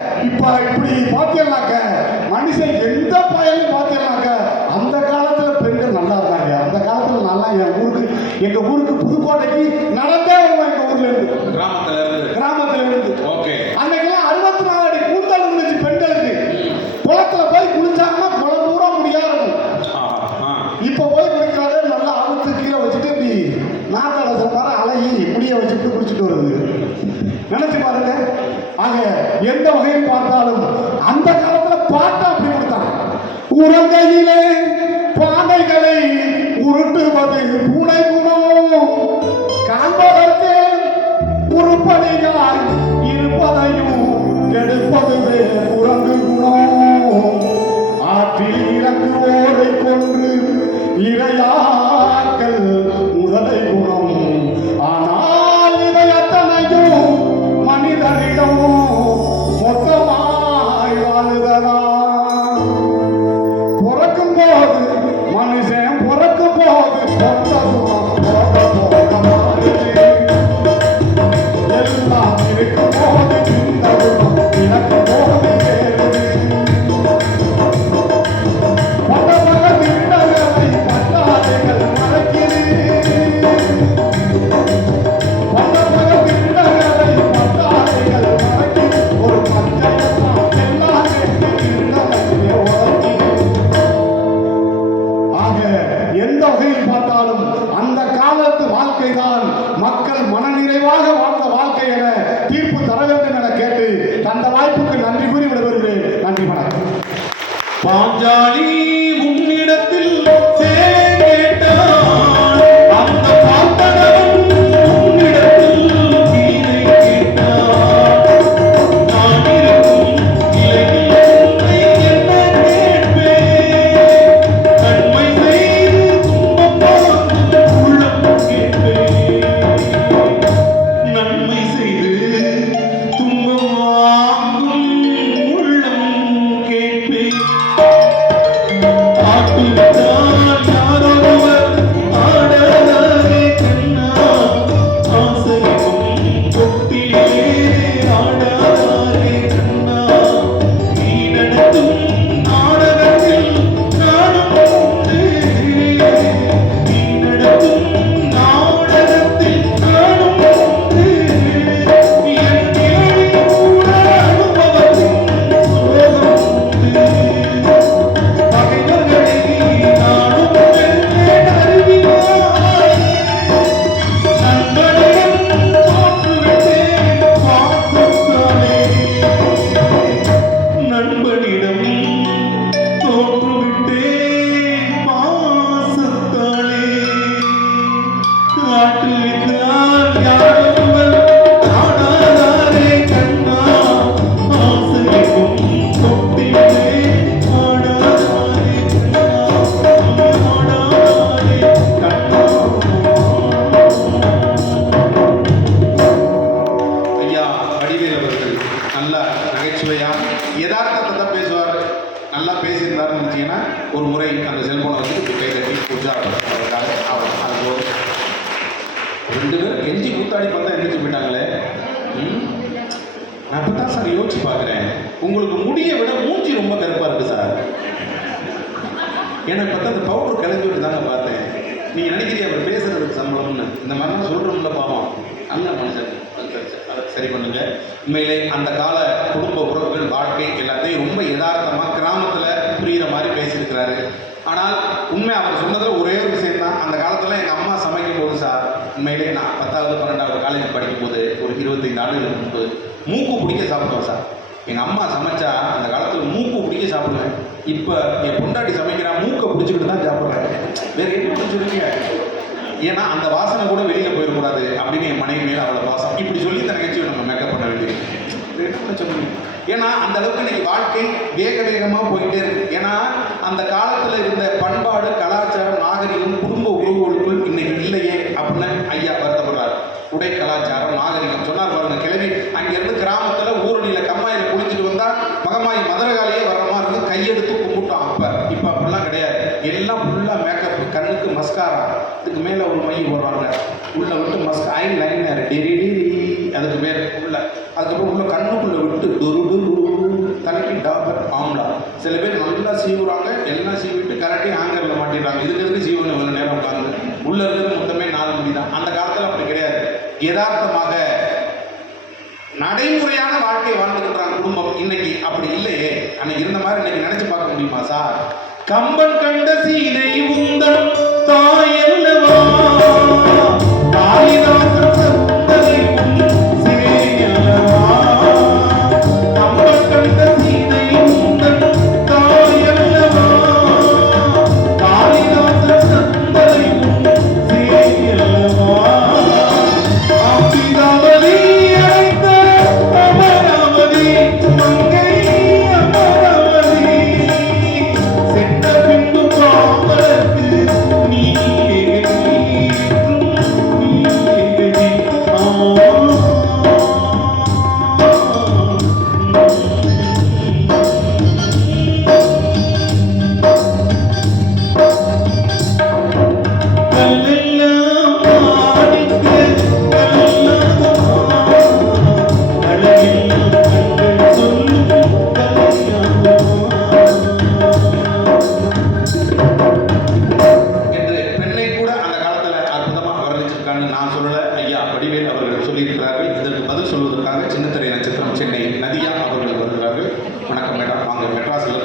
இப்ப இப்படி பாத்தீங்கன்னாக்க மனுஷன் எந்த பயனும் பாத்தீங்கன்னாக்க அந்த காலத்துல பெண்கள் நல்லா இருந்தாங்க. அந்த காலத்துல நல்லா எங்க ஊருக்கு புதுக்கோட்டைக்கு நடந்தே வருவோம். எங்க ஊர்ல இருந்து கிராமத்துல இருந்து ஓகே. அன்னைக்கெல்லாம் 64 அடி கூந்தல் இருந்துச்சு பெண்களுக்கு. குளத்துல போய் குளிச்சாங்கன்னா குளம் பூரா முடியா இருக்கும். இப்ப போய் குளிக்கிறாரு நல்லா அவுத்து கீழே வச்சுட்டு இப்படி நாத்தால சொல்றாரு அழகி முடிய வச்சுட்டு குளிச்சுட்டு வருது. நினைச்சு பாருங்க. ஆக எந்த வகையில் பார்த்தாலும் அந்த காலத்துல பாட்டா அப்படி கொடுத்தாங்க. உறங்கையிலே பானைகளை உருட்டுவது பூனை குணம், காண்பதற்கு உருப்படியாய் இருப்பதையும் கெடுப்பதுவே உறங்கு குணம். ஆற்றில் இறங்குவோரை கொன்று இரையாக்கல் முதலை குணம். ஆனால் இவை அத்தனையும் மனிதனிடம் மொத்தமாய் வாழுதலா. பிறக்கும் போது மனுஷன் பிறக்கும் போது சொந்த குணம் போக மாறுது. எல்லாம் இருக்கும் போது இந்த குணம் இறக்கும் போது சேருது. பட்டவக திட்டங்களை பட்டாளைகள் மறைக்குது. பட்டவக திட்டங்களை பட்டாளைகள் மறைக்குது. ஒரு பஞ்சயத்தான் எல்லாம் இருந்தவர்களே உலகில். ஆக எந்த வகையில் பார்த்தாலும் அந்த காலத்து வாழ்க்கை தான் மக்கள் மனநிறைவாக வாழ்ந்த வாழ்க்கை என தீர்ப்பு தர வேண்டும் என கேட்டு அந்த வாய்ப்புக்கு நன்றி கூறி விடுவருகிறேன். நன்றி, வணக்கம். பாஞ்சாலி உன்னிடத்தில் சேவை கேட்டான், அந்த பாட்டனவன் உன்னிடத்தில் கீதை கேட்டான். நான் இருக்கும் இலையில் உன்னை என்ன கேட்பேன், நன்மை செய்து துன்பம் பார்க்கும் உள்ளம் கேட்பேன். நன்மை செய்து துன்பம் வாங்கும் உள்ளம் கேட்பேன். ஆட்டுவிட்டால் யாரொருவர் ஆடாதே கண்ணா, ஆசைக்கும் தொட்டிலே ஆடாதே கண்ணா. நீ நடத்தும் நாடகத்தில் நானும் உண்டு, நீ நடத்தும் நாடகத்தில் நானும் உண்டு. என் கேள்வி கூட அனுபவத்தின் சோகம் உண்டு. பகைவர்களை நானும் வென்றேன் அறிவினாய், நண்பனிடம் தோற்றுவிட்டேன் பாசத்தாலே. நண்பனிடம் தோற்றுவிட்டேன் பாசத்தாலே. காட்டுவிட்டால் யாரொருவர் ஆடாதாரே கண்ணா, ஆசைக்கும் தொட்டிலே ஆடாதாரே கண்ணா, ஆடாதாரே கண்ணா. ஐயா வடிவேல் அவர்கள் நல்லா நகைச்சுவையா யதார்த்தத்தை தான் பேசுவார். நல்லா பேசியிருந்தாருன்னு நினச்சிங்கன்னா ஒரு முறை அந்த செல்போனை வச்சுட்டு கை தட்டி பூஜா அவருக்காக அவர் அது போதும். 2 பேரும் கெஞ்சி கூத்தாடி பார்த்தா எந்திரிச்சு போயிட்டாங்களே. நான் இப்போ தான் சார் யோசிச்சு பார்க்குறேன், உங்களுக்கு முடியை விட மூஞ்சி ரொம்ப கருப்பாக இருக்குது சார். எனக்கு பார்த்தா அந்த பவுடர் கிளம்பி விட்டு தாங்க பார்த்தேன். நீங்கள் நினைக்கிறீங்க அவர் பேசுறதுக்கு சம்பளம்னு, இந்த மாதிரிலாம் சொல்கிறோம்ல பாவம். நல்ல மனுஷன், அதை சரி பண்ணுங்க. உண்மையிலே அந்த கால குடும்ப உறவுகள் வாழ்க்கை எல்லாத்தையும் ரொம்ப யதார்த்தமாக கிராமத்தில் புரிகிற மாதிரி பேசியிருக்கிறாரு. ஆனால் உண்மை அவர் சொன்னதில் ஒரே ஒரு விஷயம் தான். அந்த காலத்தில் எங்கள் அம்மா சமைக்கும் போது சார், உண்மையிலே நான் 10வது 12வது காலேஜ் படிக்கும்போது ஒரு 25 ஆண்டுகளுக்கு முன்பு மூக்கு பிடிக்க சாப்பிட்டோம் சார். எங்கள் அம்மா சமைச்சா அந்த காலத்தில் மூக்கு பிடிக்க சாப்பிடுவேன். இப்போ என் பொண்டாட்டி சமைக்கிறா மூக்கை பிடிச்சிக்கிட்டு தான் சாப்பிட்றேன். வேறு என்ன பிடிச்சிருக்கீங்க? ஏன்னா அந்த வாசனை கூட வெளியில் போயிடக்கூடாது அப்படின்னு என் மனைவி மேலே அவ்வளோ வாசம். இப்படி சொல்லி தான் நிகழ்ச்சி நம்ம மேக்கப் பண்ண வேண்டியது. என்ன சொல்லுங்க? ஏன்னா அந்த அளவுக்கு இன்னைக்கு வாழ்க்கை வேக வேகமாக போயிட்டே இருக்கு. ஏன்னா அந்த காலத்தில் இருந்த பண்பாடு, கலாச்சாரம், நாகரிகம், குடும்ப உறவுகளுக்குள் இன்னைக்கு இல்லையே அப்படின்னு ஐயா வருத்தப்படுறாரு. உடை கலாச்சாரம், நாகரிகம் சொன்னார் பாருங்க. கிளவி அங்கிருந்து கிராமத்தில் ஊரணியில் கம்மாயில் குளிச்சுட்டு வந்தால் மகமாயி மதுரகாலியே வர்ற மாதிரி இருந்து கையெடுத்து கும்பிட்டோம். இப்போ அப்படிலாம் கிடையாது. எல்லாம் ஃபுல்லாக மேக்கப், கண்ணுக்கு மஸ்காரா, இதுக்கு மேலே ஒரு மை போடுறாங்க, உள்ள விட்டு Musk eye liner Terry Terry, அதுக்கு மேலே உள்ள, அதுக்கப்புறம் உள்ள கண்ணுக்குள்ளே விட்டு டொரு டொரு சில பேர் நல்லா சீவுறாங்க, எல்லாம் சீவிட்டு கரெக்டே ஹேங்கரில் மாட்டிடுறாங்க. இதுக்கு எதுக்கு சீவன் இவ்வளோ நேரம் உட்காந்து? உள்ள இருக்கிறது மொத்தமே 4 மணி தான். அந்த காலத்தில் அப்படி கிடையாது. யதார்த்தமாக நடைமுறையான வாழ்க்கை வாழ்ந்துக்கிறாங்க குடும்பம். இன்னைக்கு அப்படி இல்லையே. அன்னைக்கு இருந்த மாதிரி இன்னைக்கு நினைச்சு பார்க்க முடியுமா சார்? கம்பன் கண்ட சீதை உந்தன் தாயல்லவா, காளிதாசன் சந்தனை உன் சிறையல்லவா. கம்பன் கண்ட சீதை உந்தன் தாயல்லவா, காளிதாசன் சந்தனை உன் சிறையல்லவா. அம்பிகாவதி அழைத்த அமராவதி, மங்கை அமராவதி, சென்ற பின்பு காவலர்க்கு நீ என்று பெண்ணை கூட அந்த காலத்துல அற்புதமாக வர்ணிச்சிருக்கான்னு நான் சொல்லல, ஐயா வடிவேல் அவர்கள் சொல்லியிருக்கிறார்கள். இதற்கு பதில் சொல்வதற்காக சின்னத்திரை நட்சத்திரம் சென்னை நதியா அவர்கள் வருகிறார்கள். வணக்கம் மேடம், வாங்க மெட்ராஸ்ல